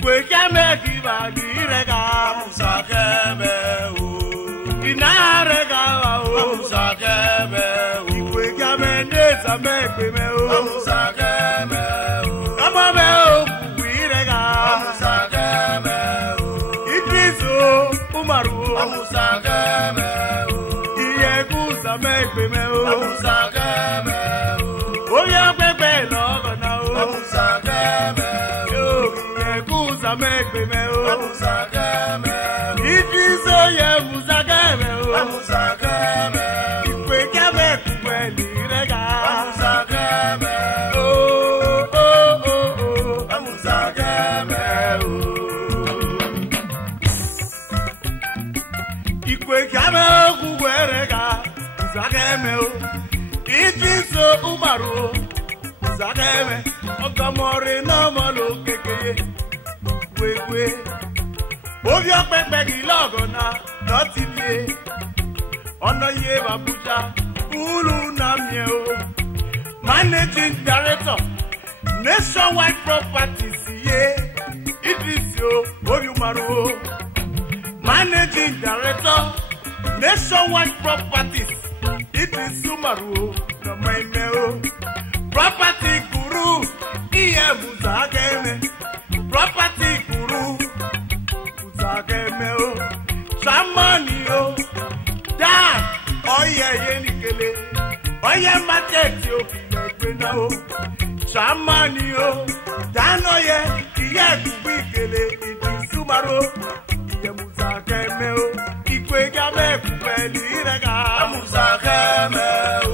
Ikwe kame kibadirega. Amusakeme o. Inarega o. Amusakeme o. Ikwe kame neza mekwe o. Amusakeme o. Amame o kuirega. Amusakeme o. Idriso Umaru. Amusakeme o. Iyekuza mekwe o. Amusakeme o. Oya pepe logona o. Amusakeme o. Iyekuza mekwe o. Amusakeme o. Idriso yekuzakeme o. Amusakeme o. Ikwe kame kukwelirega. Amusakeme o. Amusakeme o. Ikwe kame kukwelirega. Zakeme o. Idriso Umaru. Zakeme. Okamore no malo kekeye. Kwekwe. Ovi ọpẹpẹ kì lọ́gọ̀nà lọ́tí bíe. Ọ̀nà yé Abuja, Ulu Namie o. Managing Director, Nationwide Properties yé. Idrisi o, Ovi Umaru o. Managing Director, Nationwide Properties, Idrisi Umaru o. Nọmọ ẹ̀mẹ́ o. Property Guru, iye Muzakeme. Property Guru. Zakeme o, Shamani o, Dan, oye yenikele, oye market o kilegbe na o, Shamani o, Dan oye, iye kubikele, Idrisu Umaru, iye Muzakeme o, Ikwe kame kupeli rega, Amusakeme o.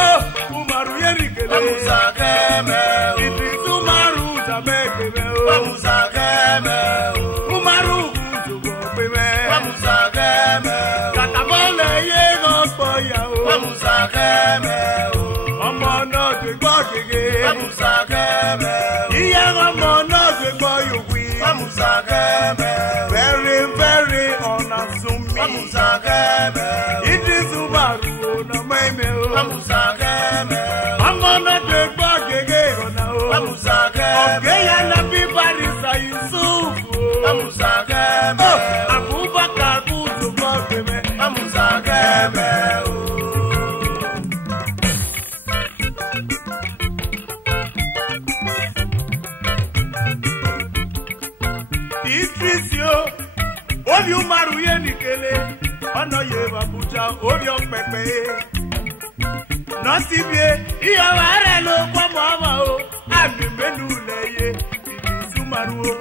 Oh, Umaru yenikele, Amusakeme o. Idrisu Umaru zamekeme o, Amusakeme o. Umaru kuzogo peme. Amusakeme o. Katabole ye gopo ya o. Amusakeme o. Ọmọ náà gbé gbọ́ gègé. Amusakeme o. Iye ọmọ náà gbé gbọ́ yòówì. Amusakeme o. Very very unassuming. Amusakeme o. Idrisu Umaru ọ̀nà mẹ́mẹ́ o. Amusakeme o. Ọmọ náà gbé gbọ́ gègé ọ̀nà o. Amusakeme o. Ọ̀gẹ́ yẹn lọ bí Barisa Yusuf o. Amusakeme o. Abubakar kúndùn gbọ́ gbẹmẹ. Amusakeme o. Idrisi o, Ovi Umaru yenikele, ọ̀nà yé Abuja, Ovi ọ̀pẹ̀pẹ̀ ye. Nọ́ọ̀tì bíe, ìyàwó rẹ̀ ló pọ̀ mọ́ ọmọ o, àmì mẹ́nu lẹ̀ yé, Idrisu Umaru o.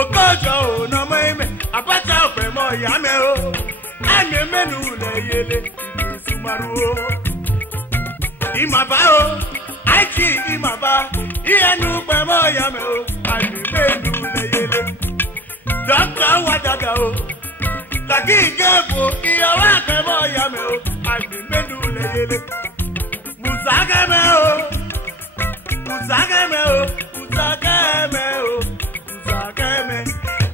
Òkè ọjọ́ o, nọmọ ẹ̀mẹ́, àbájá ọ̀pẹ̀ mọ́ ìyá mẹ́ o, àmì mẹ́nu lẹ̀ yé lé, Idrisu Umaru o. Ìmàbá o, àìjí ìmàbá, ìyẹnu pẹ̀ mọ́ ìyá mẹ́ o, àmì mẹ́nu lẹ̀ yé lé. Dọ́kítà wà dada o, làkì ìgẹ́bù ìyàwó àkẹ́mọ́ ìyá mi o, àmì mẹ́nu lè yẹlé. Musakeme o, Musakeme o, Musakeme o, Musakeme.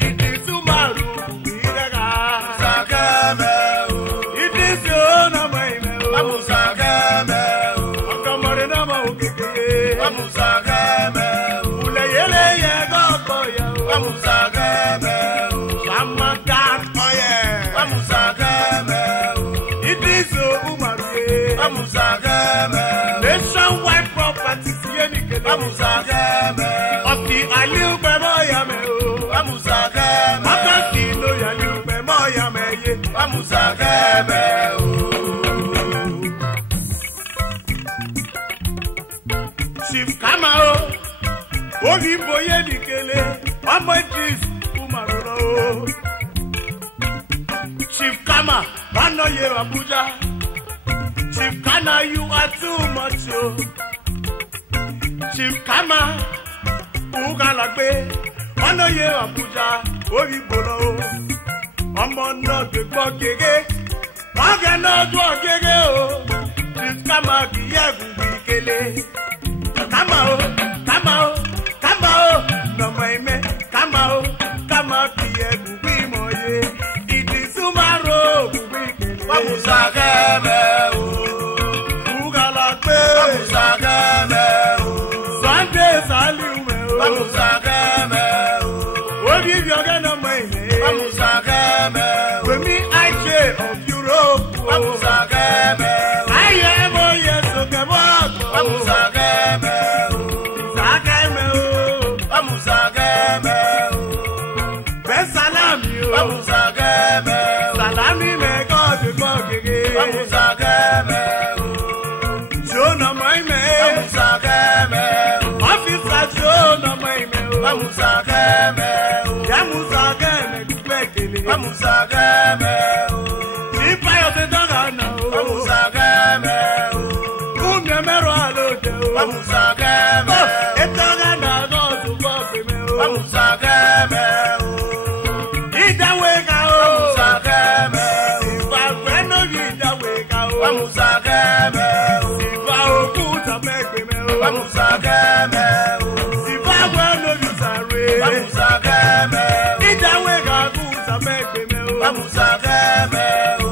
Idrisu Umaru ìrẹ́gà. Amusakeme o. Idrisu ọ̀nàmọ̀ ìmẹ̀ o. Amusakeme o. Ọ̀kọ̀mọ̀rẹ́ náà ò kékeré. Amusakeme o. Ulẹ̀ yẹlé yẹ kọ́kọ́ yẹ o. Amusakeme o. Samakan ọyẹ. Amusakeme o. Idrisu Umaru ye. Amusakeme o. Nationwide Properties yé nìkele. Amusakeme o. Ọ̀sìn Aliu pẹ̀mọ́ ya mẹ́ o. Amusakeme o. Ọ̀kasì ló yà Aliu pẹ̀mọ́ ya mẹ́ yé. Amusakeme o. Chief Kama o. Ovi Mbo yé nìkele. Ọmọ Idrisu Umaru lọ o. Chief Kama, ọ̀nà yé Abuja. Chief Kama, you are too much o. Chief Kama, Ugalagbe, ọ̀nà yé Abuja, orí gbòòrò o. Ọmọ náà gbé gbọ́ gègé, ọ̀gẹ̀ náà gbọ́ gègé o. Chief Kama kì í ẹ̀gùn bí kele. Kama o, Kama o, Kama o, nọmọ ẹ̀mẹ́, Kama o, Kama kì í ẹ̀gùn bí mọ̀ yé. Idrisu Umaru ògùn bí kele. Amusakeme o. Ugalagbe, Amusakeme o. Sunday Saliu mẹ́ o. Amusakeme o. Amusakeme o. Yamusakeme kubekele. Amusakeme o. Ipayo se dogana o. Amusakeme o. Kumemero alode o. Amusakeme o. Etogana go to bokeme o. Amusakeme o. Idaweka o. Amusakeme o. Ifagbeno idaweka o. Amusakeme o. Ifa okuta mekeme o. Amusakeme o. Ifagbeno bisare. Amusakeme o. Idaweka okuta mekeme o. Amusakeme o.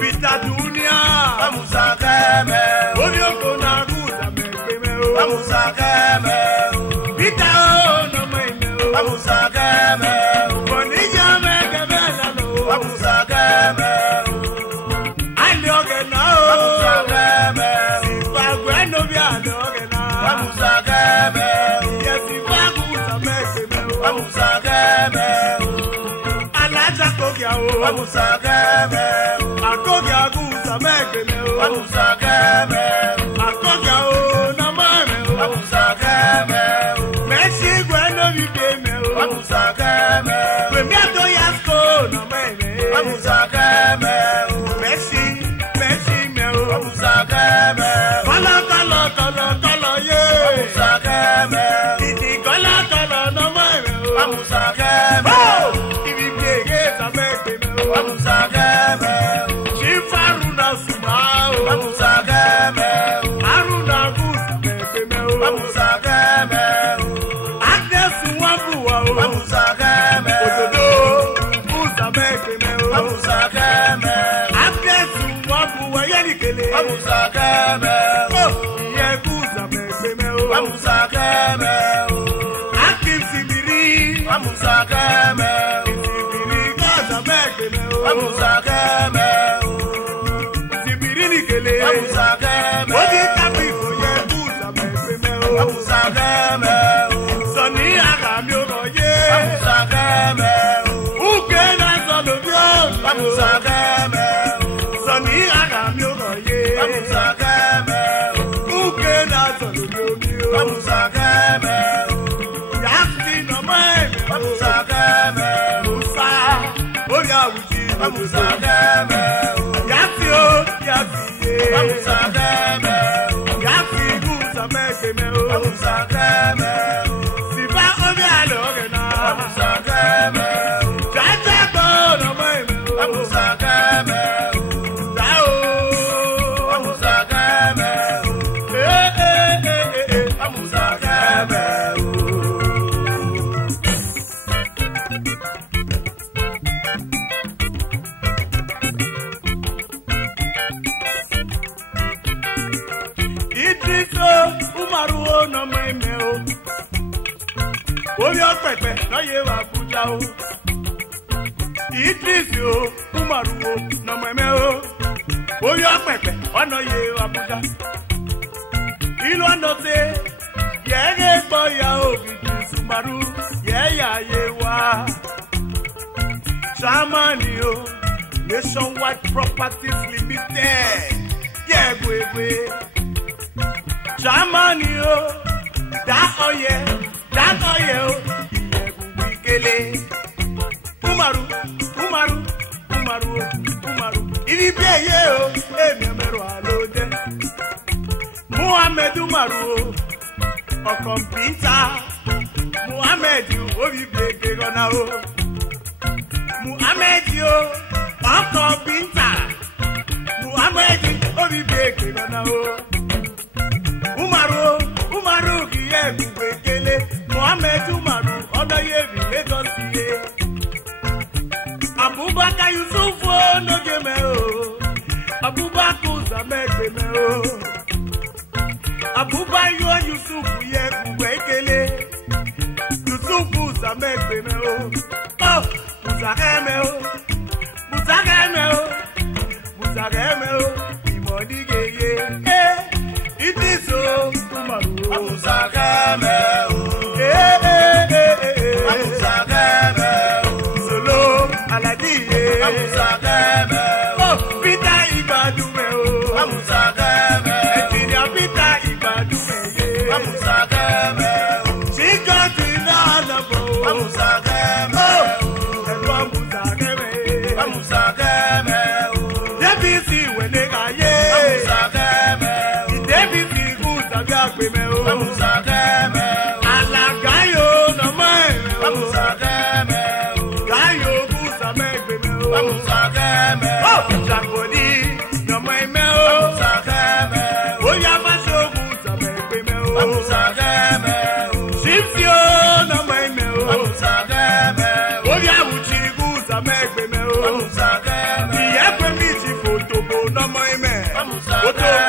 Pita dunia. Amusakeme o. Odioko na okuta mekeme o. Amusakeme o. Pita o no meme o. Amusakeme o. Bonija mekeme na no. Amusakeme o. Ali ogena o. Amusakeme o. Ifagbeno bi ali ogena. Amusakeme o. Yes, ifaguta mekeme o. Amusakeme o. Alaja kogia o. Amusakeme o. Akogia guta mekeme o. Amusakeme o. Akogia o na mame o. Amusakeme o. Meshi gweno bibeme o. Amusakeme o. Kwemi ato yasko na mame. Amusakeme o. Meshi me o. Amusakeme o. Kolo ye. Amusakeme o. Titi kolo na mame o. Amusakeme o. Ibi biege ta mekeme o. Amusakeme o. Shifaru na suma o. Amusakeme o. Aruna guta mekeme o. Amusakeme o. Agnes Wabuwa o. Amusakeme o. Ododo guta mekeme o. Amusakeme o. Agnes Wabuwa yenikele. Amusakeme o. Iye guta mekeme o. Amusakeme o. Akim Sibiri. Amusakeme o. Sibiri guta mekeme o. Amusakeme o. Sibiri nikele. Amusakeme Odi o. kapi oye guta mekeme o. Amusakeme o. Soni agami oye. Amusakeme o. Uke na solo bio. Amusakeme o. Soni agami oye. Amusakeme o. Uke na solo bio. Amusakeme o. Yasi no meme. Amusakeme o. Musa. Oya wuji. Amusakeme o. Yasi o. Yasi ye. Amusakeme o. Yasi guta mekeme o. Amusakeme o. Siba obi alogena. Amusakeme o. Jaja go no meme. Amusakeme o. Da o. Amusakeme o. Amusakeme o. Idriso Umaru o no meme o. Obi opepe no ye wa Abuja o. Idriso Umaru o no meme o. Obi opepe ono ye wa Abuja. Ilu ando se yege boya o Idriso Umaru ye ya ye wa. Germany o Nationwide Properties Limited. Yeah, gwe. Germany o, that oye o, iyegun ikele. Umaru o, iri bi eye o, emi omero alode. Muhammed Umaru o, ọkọmpita. Muhammed obi gbege gọna o. Muhammed o, ọkọmpita. Muhammed obi gbege gọna o. Umaru kiye gbogbo ekele. Muhammed Umaru ọdọye bi Lagos ye. Abubakar Yusuf o n'ogeme o. Abubakar Zamegbe o. Abubakar Yusuf ye gbogbo ekele. Yusuf Zamegbe o. Oh, Musakeme o. Ìmọ̀dígé ye. Idriso Umaru o. Amusakeme o. Amusakeme o. Solo Aladi ye. Amusakeme o. Oh, Peter Igbadume o. Amusakeme o. Engineer Peter Igbadume ye. Amusakeme o. Chico Tina Amusageme o. Sifio na maime o. Amusageme o. Obi awuchi guza megbe me o. Amusageme. Iye pe mi ti foto bo na maime. Amusageme.